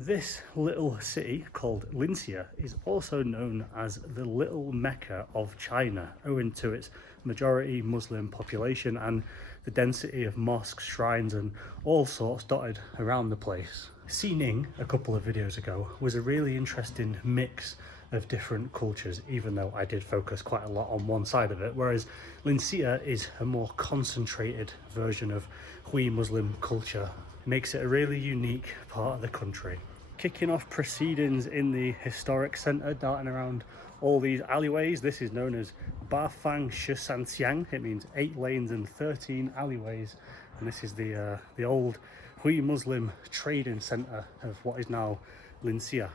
This little city called Linxia is also known as the Little Mecca of China, owing to its majority Muslim population and the density of mosques, shrines and all sorts dotted around the place. Xining, a couple of videos ago, was a really interesting mix of different cultures, even though I did focus quite a lot on one side of it, whereas Linxia is a more concentrated version of Hui Muslim culture. It makes it a really unique part of the country. Kicking off proceedings in the historic centre, darting around all these alleyways. This is known as Bafang Shisanxiang. It means 8 lanes and 13 alleyways, and this is the old Hui Muslim trading centre of what is now Linxia.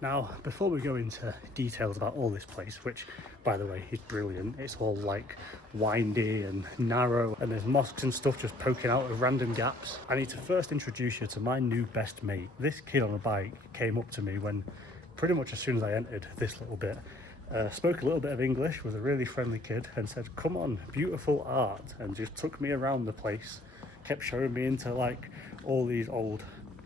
Now, before we go into details about all this place, which, by the way, is brilliant, it's all like windy and narrow, and there's mosques and stuff just poking out of random gaps. I need to first introduce you to my new best mate. This kid on a bike came up to me when, pretty much as soon as I entered this little bit, spoke a little bit of English, was a really friendly kid, and said, "Come on, beautiful art," and just took me around the place, kept showing me into like all these old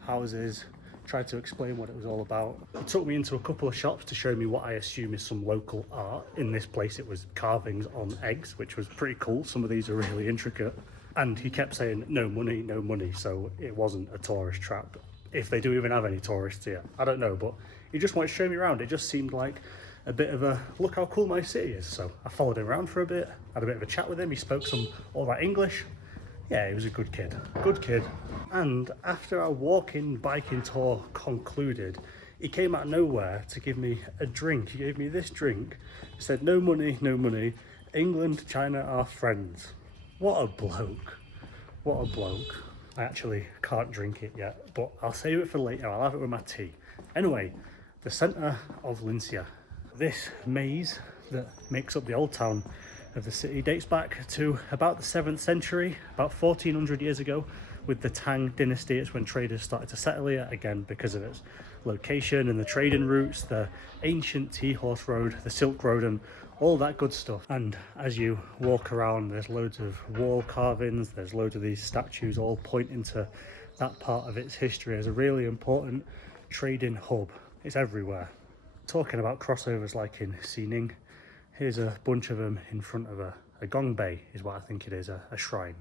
houses, tried to explain what it was all about. He took me into a couple of shops to show me what I assume is some local art. In this place it was carvings on eggs, which was pretty cool. Some of these are really intricate. And he kept saying no money, no money, so it wasn't a tourist trap. If they do even have any tourists here, I don't know, but he just wanted to show me around. It just seemed like a bit of a look how cool my city is. So I followed him around for a bit, had a bit of a chat with him. He spoke some all right English. Yeah, he was a good kid. Good kid. And after our walking, biking tour concluded, he came out of nowhere to give me a drink. He gave me this drink. He said, no money, no money. England, China are friends. What a bloke. What a bloke. I actually can't drink it yet, but I'll save it for later. I'll have it with my tea. Anyway, the centre of Linxia. This maze that makes up the old town of the city dates back to about the 7th century, about 1400 years ago, with the Tang dynasty. It's when traders started to settle here, again because of its location and the trading routes, the ancient tea horse road, the Silk Road and all that good stuff. And as you walk around, there's loads of wall carvings, there's loads of these statues all pointing to that part of its history as a really important trading hub. It's everywhere. Talking about crossovers like in Xining, here's a bunch of them in front of a gongbei, is what I think it is, a shrine.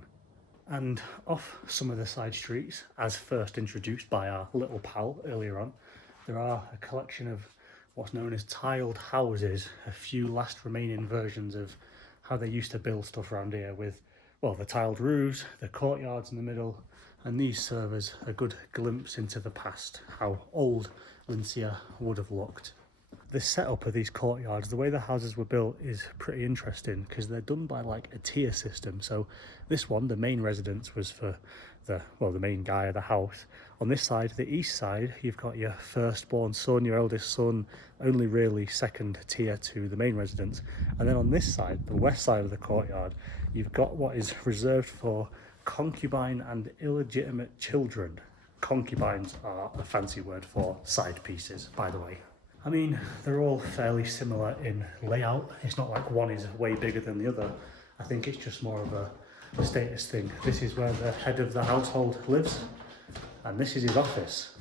And off some of the side streets, as first introduced by our little pal earlier on, there are a collection of what's known as tiled houses, a few last remaining versions of how they used to build stuff around here with, well, the tiled roofs, the courtyards in the middle, and these serve as a good glimpse into the past, how old Linxia would have looked. The setup of these courtyards, the way the houses were built is pretty interesting because they're done by like a tier system. So this one, the main residence, was for the main guy of the house. On this side, the east side, you've got your firstborn son, your eldest son, only really second tier to the main residence. And then on this side, the west side of the courtyard, you've got what is reserved for concubine and illegitimate children. Concubines are a fancy word for side pieces, by the way. I mean, they're all fairly similar in layout. It's not like one is way bigger than the other. I think it's just more of a status thing. This is where the head of the household lives, and this is his office.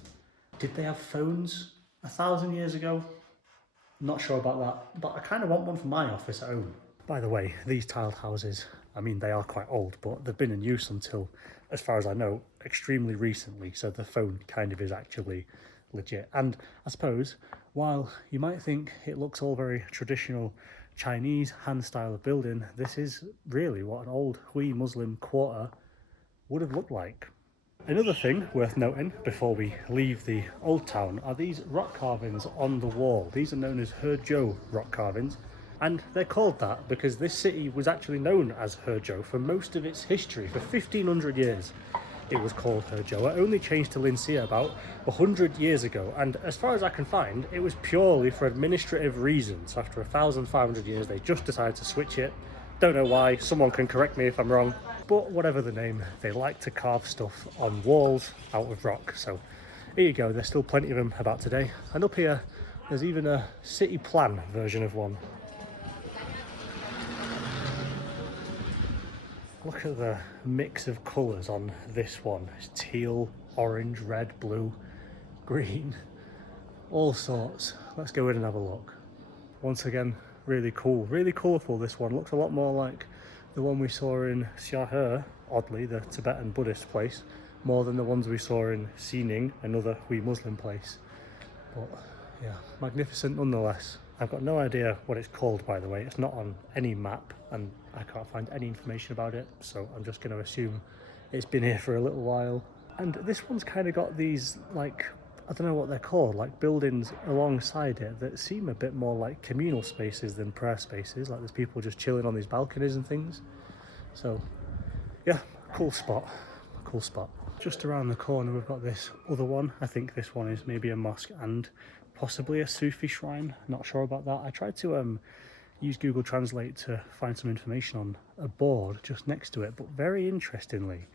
Did they have phones 1,000 years ago? Not sure about that, but I kind of want one for my office at home. By the way, these tiled houses, I mean, they are quite old, but they've been in use until, as far as I know, extremely recently. So the phone kind of is actually legit. And I suppose, while you might think it looks all very traditional Chinese Han style of building, this is really what an old Hui Muslim quarter would have looked like. Another thing worth noting before we leave the old town are these rock carvings on the wall. These are known as Hezhou rock carvings, and they're called that because this city was actually known as Hezhou for most of its history. For 1500 years it was called Hezhou. It only changed to Linxia about 100 years ago, and as far as I can find, it was purely for administrative reasons. After 1,500 years they just decided to switch it. Don't know why, someone can correct me if I'm wrong, but whatever the name, they like to carve stuff on walls out of rock. So here you go, there's still plenty of them about today. And up here there's even a city plan version of one. Look at the mix of colours on this one. It's teal, orange, red, blue. green, all sorts. Let's go in and have a look. Once again, really cool, really colourful. This one looks a lot more like the one we saw in Xiahe, oddly, the Tibetan Buddhist place, more than the ones we saw in Xining, another Hui Muslim place. But yeah, magnificent nonetheless. I've got no idea what it's called, by the way. It's not on any map and I can't find any information about it, so I'm just going to assume it's been here for a little while. And this one's kind of got these, like, I don't know what they're called, like buildings alongside it that seem a bit more like communal spaces than prayer spaces, like there's people just chilling on these balconies and things. So yeah, cool spot, cool spot. Just around the corner we've got this other one. I think this one is maybe a mosque and possibly a Sufi shrine, not sure about that. I tried to use Google Translate to find some information on a board just next to it, but very interestingly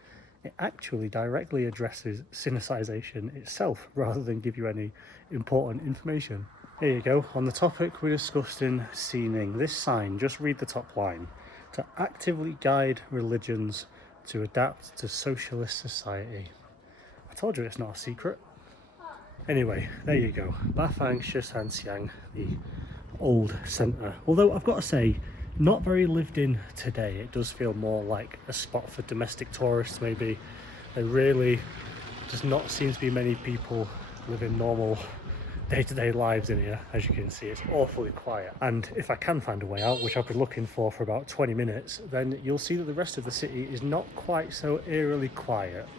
it actually directly addresses Sinicization itself rather than give you any important information. Here you go, on the topic we discussed in Xining, this sign, just read the top line: to actively guide religions to adapt to socialist society. I told you it's not a secret. Anyway, there you go, Bafang Shishan, the old centre. Although I've got to say, not very lived in today. It does feel more like a spot for domestic tourists maybe. There really does not seem to be many people living normal day-to-day lives in here. As you can see, it's awfully quiet. And if I can find a way out, which I've been looking for about 20 minutes, then you'll see that the rest of the city is not quite so eerily quiet.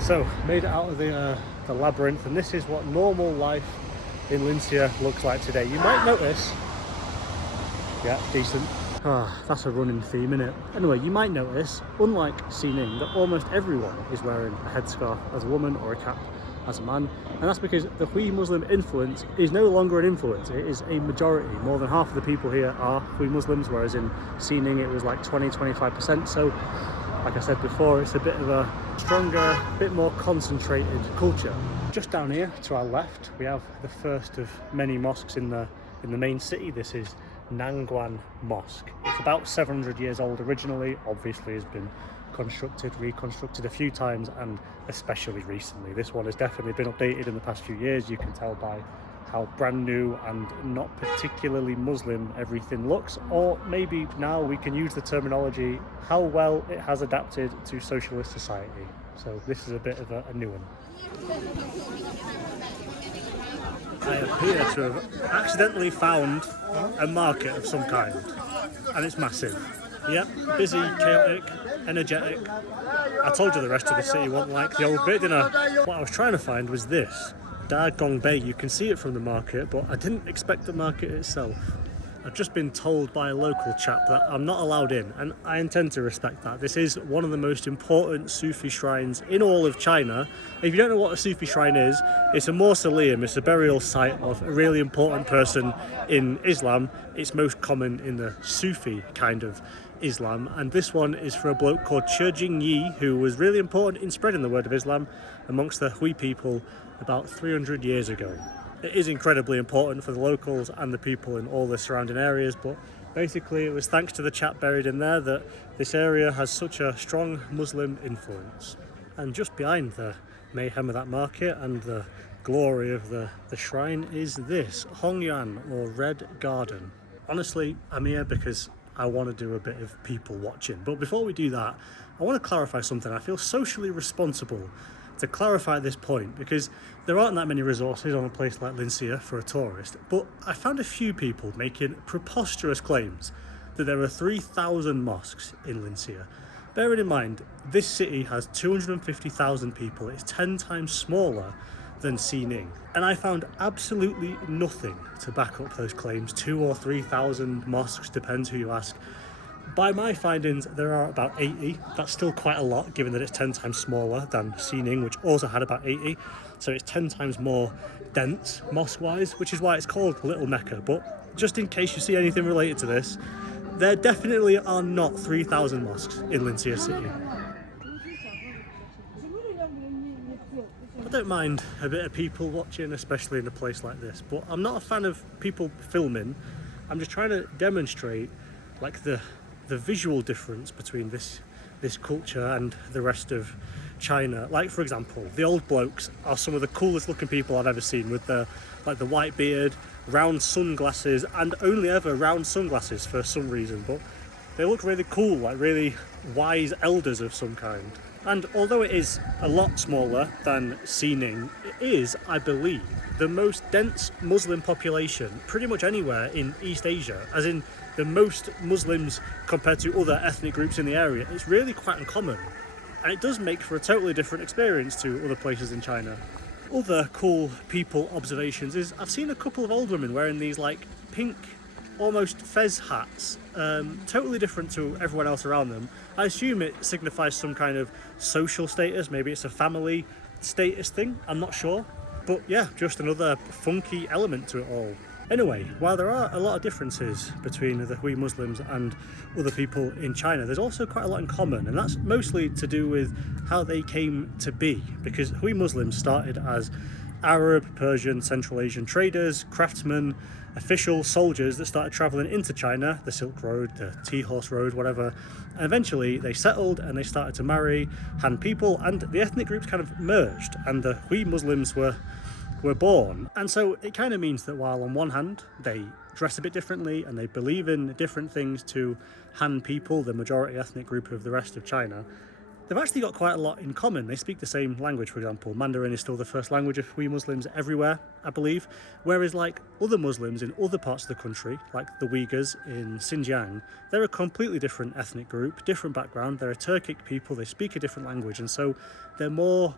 So, made it out of the labyrinth, and this is what normal life in Linxia looks like today. You might notice, yeah, decent. That's a running theme, isn't it? Anyway, you might notice, unlike Xining, that almost everyone is wearing a headscarf as a woman or a cap as a man, and that's because the Hui Muslim influence is no longer an influence, it is a majority. More than half of the people here are Hui Muslims, whereas in Xining it was like 20-25%, so like I said before, it's a bit of a stronger, bit more concentrated culture. Just down here to our left we have the first of many mosques in the main city. This is Nangguan Mosque. It's about 700 years old originally, obviously has been reconstructed a few times, and especially recently. This one has definitely been updated in the past few years. You can tell by how brand new and not particularly Muslim everything looks, or maybe now we can use the terminology how well it has adapted to socialist society. So this is a bit of a new one. I appear to have accidentally found a market of some kind, and it's massive. Yep, busy, chaotic, energetic. I told you the rest of the city wasn't like the old bit, didn't I? What I was trying to find was this, Da Gong Bei. You can see it from the market, but I didn't expect the market itself. I've just been told by a local chap that I'm not allowed in, and I intend to respect that. This is one of the most important Sufi shrines in all of China. If you don't know what a Sufi shrine is, it's a mausoleum, it's a burial site of a really important person in Islam. It's most common in the Sufi kind of Islam, and this one is for a bloke called Yi, who was really important in spreading the word of Islam amongst the Hui people about 300 years ago. It is incredibly important for the locals and the people in all the surrounding areas, but basically it was thanks to the chap buried in there that this area has such a strong Muslim influence. And just behind the mayhem of that market and the glory of the shrine is this, Hongyuan, or Red Garden. Honestly, I'm here because I want to do a bit of people watching, but before we do that, I want to clarify something. I feel socially responsible to clarify this point, because there aren't that many resources on a place like Linxia for a tourist, but I found a few people making preposterous claims that there are 3,000 mosques in Linxia. Bearing in mind, this city has 250,000 people, it's 10 times smaller than Xining, and I found absolutely nothing to back up those claims. 2,000 or 3,000 mosques, depends who you ask. By my findings, there are about 80. That's still quite a lot, given that it's 10 times smaller than Xining, which also had about 80. So it's 10 times more dense, mosque-wise, which is why it's called Little Mecca. But just in case you see anything related to this, there definitely are not 3,000 mosques in Linxia City. I don't mind a bit of people watching, especially in a place like this, but I'm not a fan of people filming. I'm just trying to demonstrate like the visual difference between this culture and the rest of China. Like, for example, the old blokes are some of the coolest looking people I've ever seen, with the white beard, round sunglasses, and only ever round sunglasses for some reason, but they look really cool, like really wise elders of some kind. And although it is a lot smaller than Xining, it is, I believe, the most dense Muslim population pretty much anywhere in East Asia, as in the most Muslims compared to other ethnic groups in the area. It's really quite uncommon, and it does make for a totally different experience to other places in China. Other cool people observations is I've seen a couple of old women wearing these like pink, almost fez hats, totally different to everyone else around them. I assume it signifies some kind of social status, maybe it's a family status thing, I'm not sure. But yeah, just another funky element to it all. Anyway, while there are a lot of differences between the Hui Muslims and other people in China, there's also quite a lot in common, and that's mostly to do with how they came to be, because Hui Muslims started as Arab, Persian, Central Asian traders, craftsmen, official soldiers that started travelling into China, the Silk Road, the Tea Horse Road, whatever, and eventually they settled and they started to marry Han people, and the ethnic groups kind of merged, and the Hui Muslims were born. And so it kind of means that while on one hand they dress a bit differently and they believe in different things to Han people, the majority ethnic group of the rest of China, they've actually got quite a lot in common. They speak the same language, for example. Mandarin is still the first language of Hui Muslims everywhere, I believe. Whereas like other Muslims in other parts of the country, like the Uyghurs in Xinjiang, they're a completely different ethnic group, different background. They're a Turkic people, they speak a different language, and so they're more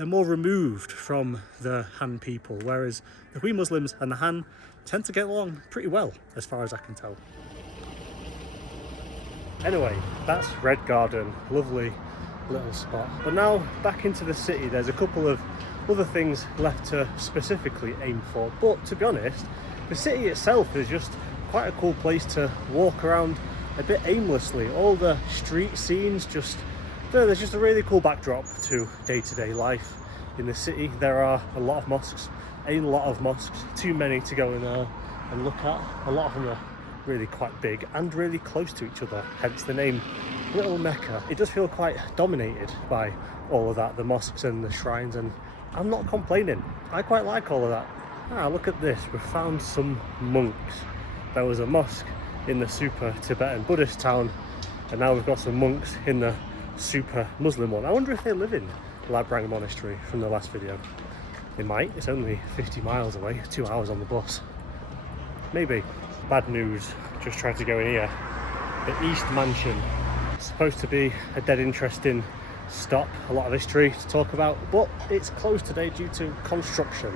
removed from the Han people, whereas the Hui Muslims and the Han tend to get along pretty well, as far as I can tell. Anyway, that's Red Garden, lovely little spot. But now back into the city, there's a couple of other things left to specifically aim for. But to be honest, the city itself is just quite a cool place to walk around a bit aimlessly. All the street scenes there's just a really cool backdrop to day-to-day life in the city. There are a lot of mosques, too many to go in there and look at. A lot of them are really quite big and really close to each other, hence the name Little Mecca. It does feel quite dominated by all of that, the mosques and the shrines, and I'm not complaining. I quite like all of that. Look at this, we've found some monks. There was a mosque in the super Tibetan Buddhist town, and now we've got some monks in the super Muslim one. I wonder if they live in Labrang Monastery from the last video. They might, it's only 50 miles away, 2 hours on the bus. Maybe. Bad news, just tried to go in here. The East Mansion. It's supposed to be a dead interesting stop, a lot of history to talk about, but it's closed today due to construction.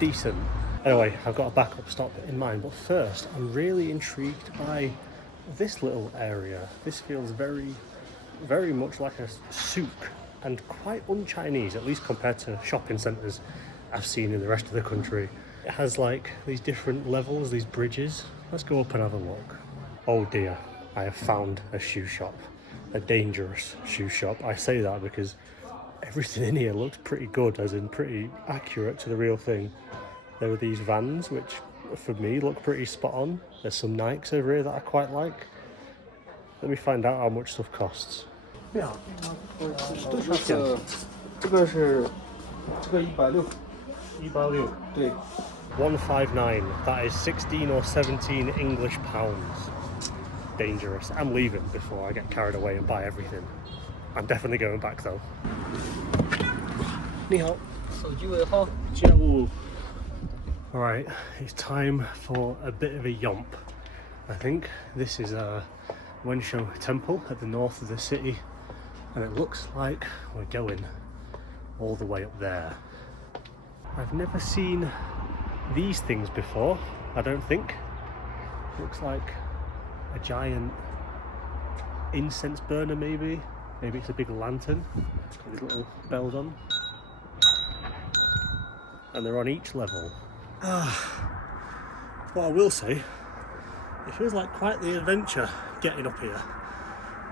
Decent. Anyway, I've got a backup stop in mind, but first I'm really intrigued by this little area. This feels very much like a souk and quite un-Chinese, at least compared to shopping centres I've seen in the rest of the country. It has like these different levels, these bridges. Let's go up and have a look. Oh dear, I have found a shoe shop, a dangerous shoe shop. I say that because everything in here looks pretty good, as in pretty accurate to the real thing. There are these Vans, which for me look pretty spot on. There's some Nikes over here that I quite like. Let me find out how much stuff costs. Yeah. 这个是160。160. 对。 159. That is 16 or 17 English pounds. Dangerous. I'm leaving before I get carried away and buy everything. I'm definitely going back though. 你好，手机尾号95. Alright, it's time for a bit of a yomp. I think this is Wanshou Temple at the north of the city, and it looks like we're going all the way up there. I've never seen these things before, I don't think. Looks like a giant incense burner, maybe it's a big lantern with these little bells on, and they're on each level. What I will say, it feels like quite the adventure getting up here,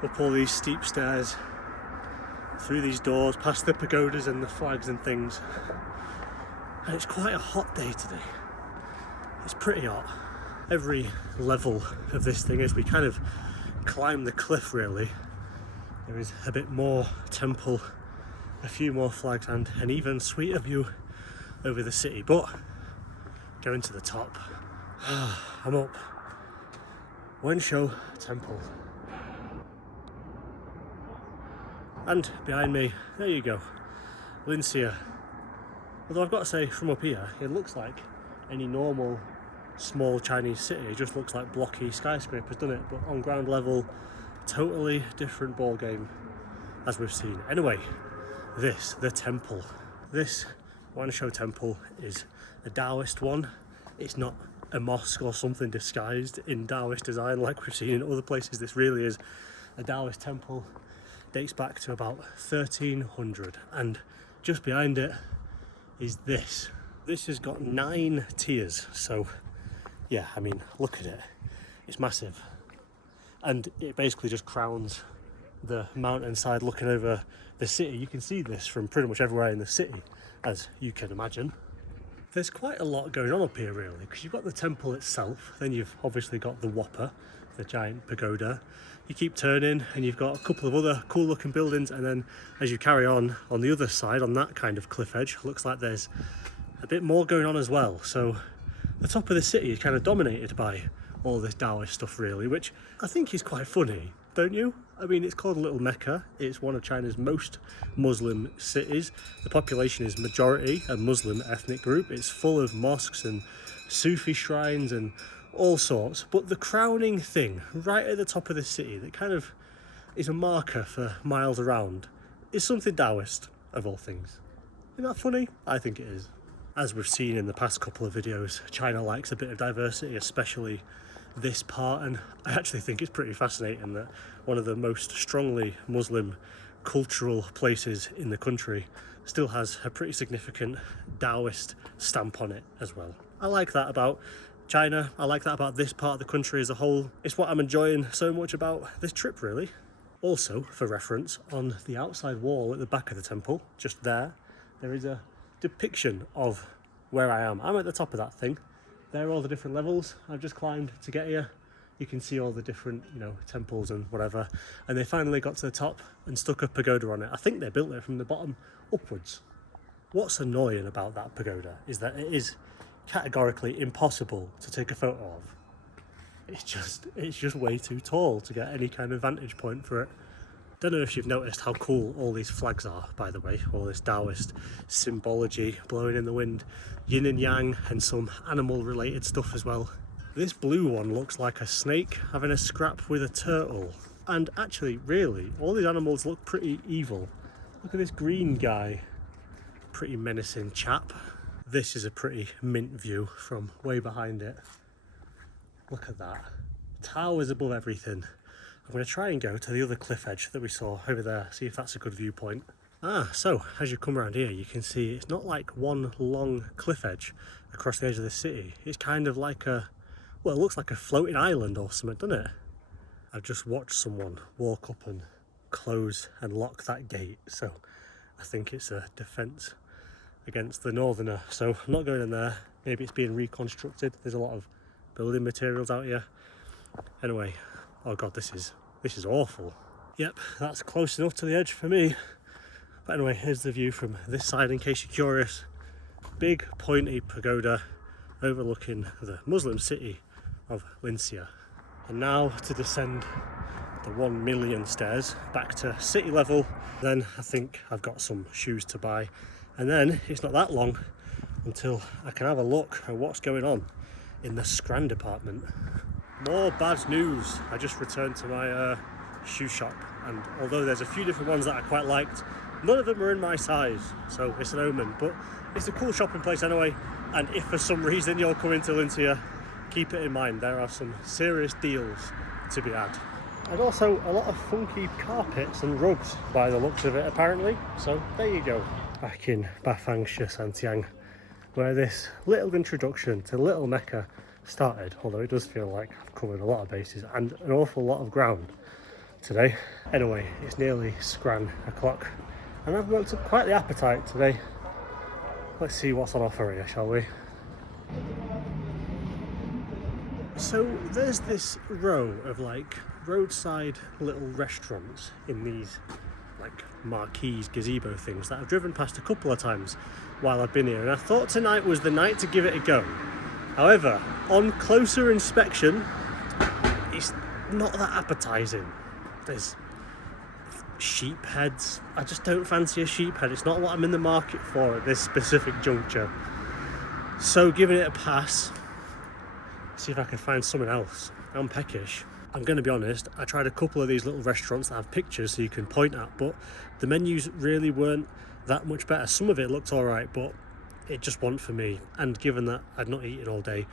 up all these steep stairs, through these doors, past the pagodas and the flags and things. And it's quite a hot day today. It's pretty hot. Every level of this thing, as we kind of climb the cliff really, there is a bit more temple, a few more flags, and an even sweeter view over the city. But going to the top, I'm up. Wanshou Temple. And behind me, there you go, Linxia. Although I've got to say, from up here, it looks like any normal small Chinese city. It just looks like blocky skyscrapers, doesn't it? But on ground level, totally different ball game, as we've seen. Anyway, the temple. This Wanshou Temple is a Taoist one. It's not a mosque or something disguised in Taoist design like we've seen in other places. This really is a Taoist temple. Dates back to about 1300, and just behind it is this. This has got 9 tiers, so yeah, I mean, look at it. It's massive, and it basically just crowns the mountainside looking over the city. You can see this from pretty much everywhere in the city, as you can imagine. There's quite a lot going on up here really, because you've got the temple itself, then you've obviously got the Whopper, the giant pagoda. You keep turning and you've got a couple of other cool looking buildings, and then as you carry on the other side, on that kind of cliff edge, looks like there's a bit more going on as well. So the top of the city is kind of dominated by all this Taoist stuff really, which I think is quite funny, don't you? I mean, it's called Little Mecca. It's one of China's most Muslim cities. The population is majority a Muslim ethnic group. It's full of mosques and Sufi shrines and all sorts. But the crowning thing right at the top of the city that kind of is a marker for miles around is something Taoist, of all things. Isn't that funny? I think it is. As we've seen in the past couple of videos, China likes a bit of diversity, especially this part, and I actually think it's pretty fascinating that one of the most strongly Muslim cultural places in the country still has a pretty significant Taoist stamp on it as well. I like that about China. I like that about this part of the country as a whole. It's what I'm enjoying so much about this trip really. Also, for reference, on the outside wall at the back of the temple, just there is a depiction of where I am. I'm at the top of that thing. There are all the different levels I've just climbed to get here. You can see all the different, temples and whatever. And they finally got to the top and stuck a pagoda on it. I think they built it from the bottom upwards. What's annoying about that pagoda is that it is categorically impossible to take a photo of. It's just way too tall to get any kind of vantage point for it. Don't know if you've noticed how cool all these flags are, by the way, all this Taoist symbology blowing in the wind, yin and yang, and some animal related stuff as well. This blue one looks like a snake having a scrap with a turtle. And actually, really, all these animals look pretty evil. Look at this green guy, pretty menacing chap. This is a pretty mint view from way behind it. Look at that. Towers above everything. I'm going to try and go to the other cliff edge that we saw over there, see if that's a good viewpoint. So as you come around here, you can see it's not like one long cliff edge across the edge of the city. It's kind of like it looks like a floating island or something, doesn't it? I've just watched someone walk up and close and lock that gate, so I think it's a defence against the northerner. So I'm not going in there. Maybe it's being reconstructed. There's a lot of building materials out here. Anyway, oh god, this is awful. Yep, that's close enough to the edge for me. But anyway, here's the view from this side in case you're curious. Big pointy pagoda overlooking the Muslim city of Linxia. And now to descend the 1 million stairs back to city level. Then I think I've got some shoes to buy, and then it's not that long until I can have a look at what's going on in the Scran department. More bad news. I just returned to my shoe shop, and although there's a few different ones that I quite liked, none of them are in my size, so it's an omen. But it's a cool shopping place anyway, and if for some reason you're coming to Linxia, keep it in mind, there are some serious deals to be had. And also a lot of funky carpets and rugs by the looks of it apparently, so there you go. Back in Bafang Santiang, where this little introduction to Little Mecca started, although it does feel like I've covered a lot of bases and an awful lot of ground today. Anyway, it's nearly scran o'clock and I've worked up quite the appetite today. Let's see what's on offer here, shall we? So there's this row of like roadside little restaurants in these like marquees, gazebo things that I've driven past a couple of times while I've been here, and I thought tonight was the night to give it a go. However, on closer inspection, it's not that appetizing. There's sheep heads. I just don't fancy a sheep head. It's not what I'm in the market for at this specific juncture. So giving it a pass, see if I can find something else. I'm peckish. I'm going to be honest, I tried a couple of these little restaurants that have pictures so you can point at, but the menus really weren't that much better. Some of it looked alright, but it just wasn't for me. And given that I'd not eaten all day,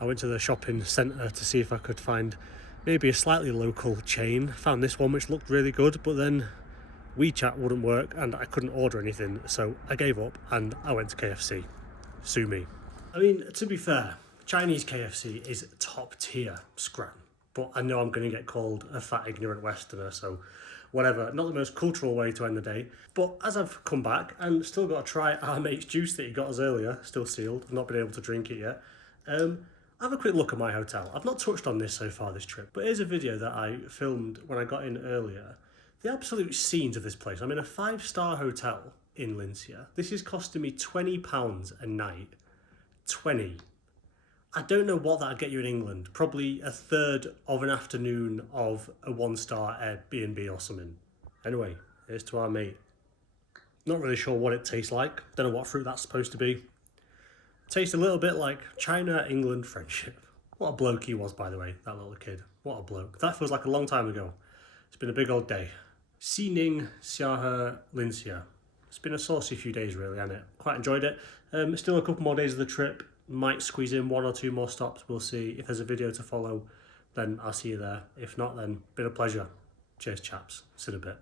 I went to the shopping centre to see if I could find maybe a slightly local chain. Found this one which looked really good, but then WeChat wouldn't work and I couldn't order anything, so I gave up and I went to KFC. Sue me. I mean, to be fair, Chinese KFC is top tier scran. But I know I'm going to get called a fat ignorant Westerner, so whatever. Not the most cultural way to end the day. But as I've come back and still got to try our mate's juice that he got us earlier, still sealed, I've not been able to drink it yet. Have a quick look at my hotel. I've not touched on this so far this trip, but here's a video that I filmed when I got in earlier. The absolute scenes of this place. I'm in a 5-star hotel in Linxia. This is costing me £20 a night. 20. I don't know what that'd get you in England. Probably a third of an afternoon of a 1-star Airbnb or something. Anyway, here's to our mate. Not really sure what it tastes like. Don't know what fruit that's supposed to be. Tastes a little bit like China-England friendship. What a bloke he was, by the way, that little kid. What a bloke. That feels like a long time ago. It's been a big old day. Xining, Xiahe, Linxia. It's been a saucy few days really, hasn't it? Quite enjoyed it. Still a couple more days of the trip. Might squeeze in 1 or 2 more stops. We'll see. If there's a video to follow, then I'll see you there. If not, then been a pleasure. Cheers, chaps. See you in a bit.